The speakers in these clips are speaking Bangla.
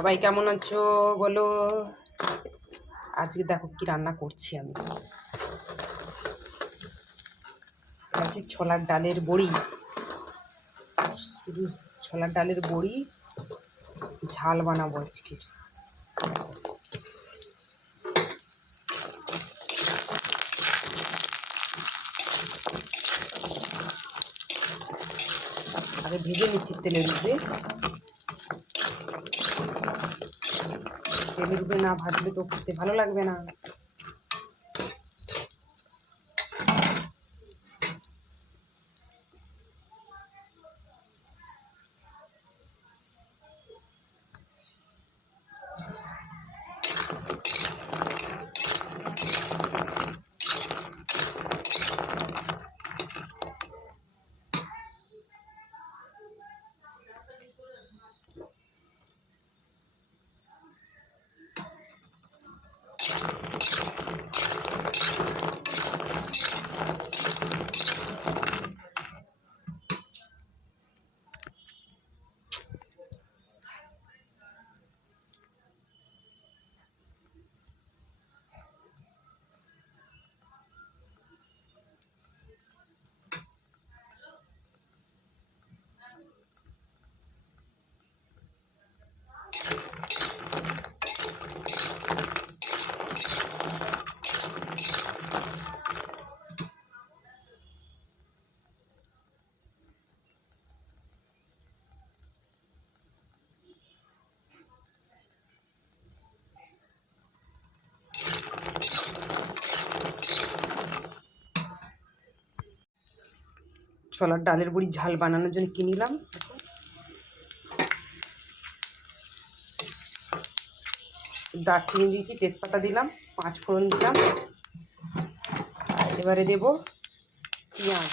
সবাই কেমন আছো বলো। আজকে দেখো কি রান্না করছি আমি। আছে ছোলার ডালের বড়ি, শুধু ছোলার ডালের বড়ি ঝাল বানাবো আজকে। আগে ভেজে নিচ্ছি তেলের উপরে। তেলের উপরে না ভাজলে তো খেতে ভালো লাগবে না। ছোলার ডালের বড়ি ঝাল বানানোর জন্য কি নিলাম, দারচিনি দিয়েছি, তেজপাতা দিলাম, 5 ফোড়ন দিলাম। এবারে দেব পেঁয়াজ,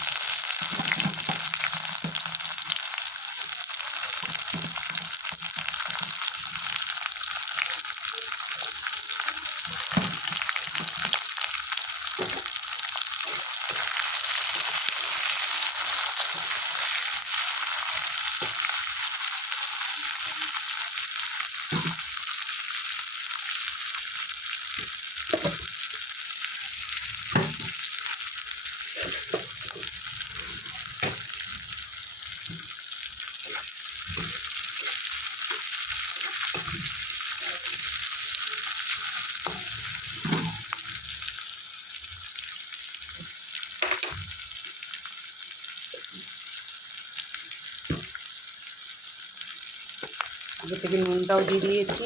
আগে থেকে নুনটাও দিয়ে দিয়েছি।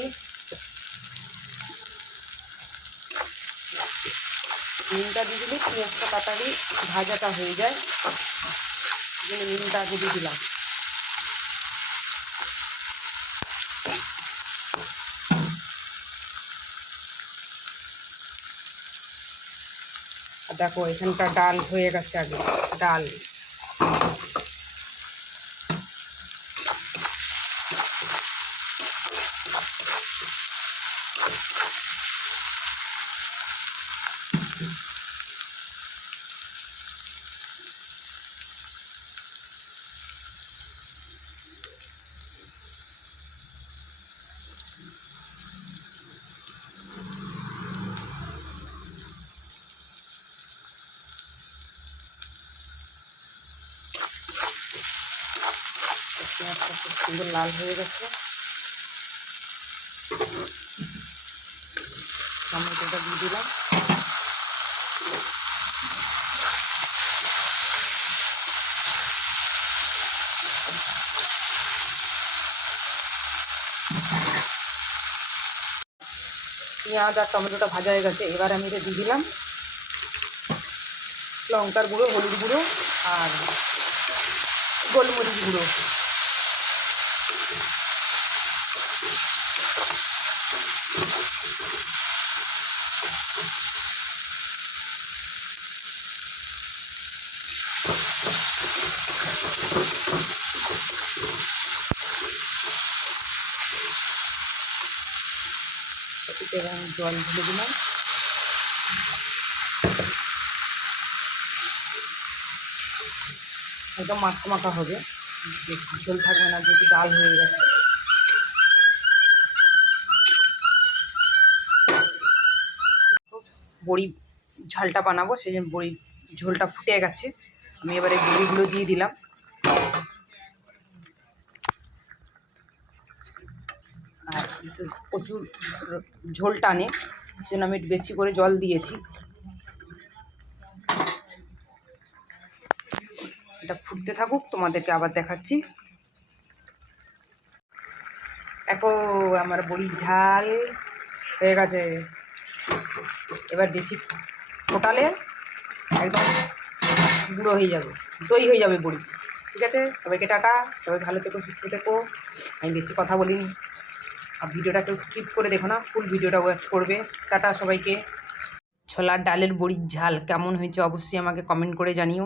নুনটা দিয়ে দিলে পেঁয়াজটা তাড়াতাড়ি ভাজাটা হয়ে যায়, নুনটা আগে দিয়ে দিলাম। দেখো এখানটা ডাল হয়ে গেছে, আগে ডাল পেঁয়াজটা খুব সুন্দর লাল হয়ে গেছে। টমেটোটা দিয়ে দিলাম। পেঁয়াজ আর টমেটোটা ভাজা হয়ে গেছে। এবার আমি এটা দিয়ে দিলাম লঙ্কার গুঁড়ো, হলুদ গুঁড়ো আর গোলমরিচ গুঁড়ো। এবার আমি জল ঢেলে দিলাম। একদম মাখা মাখা হবে, বেশি ঝোল থাকবে না, যেহেতু ডাল হয়ে গেছে। বড়ি ঝালটা বানাবো, সেই জন্য বড়ি ঝোলটা ফুটে গেছে। আমি এবারে বড়িগুলো দিয়ে দিলাম। আর প্রচুর ঝোল টানে, সেজন্য আমি একটু বেশি করে জল দিয়েছি। এটা ফুটতে থাকুক, তোমাদেরকে আবার দেখাচ্ছি। দেখো আমার বড়ির ঝাল হয়ে গেছে। এবার বেশি ফোটালে একদম গুঁড়ো হয়ে যাবে, দই হয়ে যাবে বড়ি। ঠিক আছে, সবাইকে টাটা, সবাই ভালো থেকো, সুস্থ থেকো। আমি বেশি কথা বলিনি, আর ভিডিওটা কেউ স্কিপ করে দেখো না, ফুল ভিডিওটা ওয়াচ করবে। টাটা সবাইকে। ছোলার ডালের বড়ির ঝাল কেমন হয়েছে অবশ্যই আমাকে কমেন্ট করে জানিও।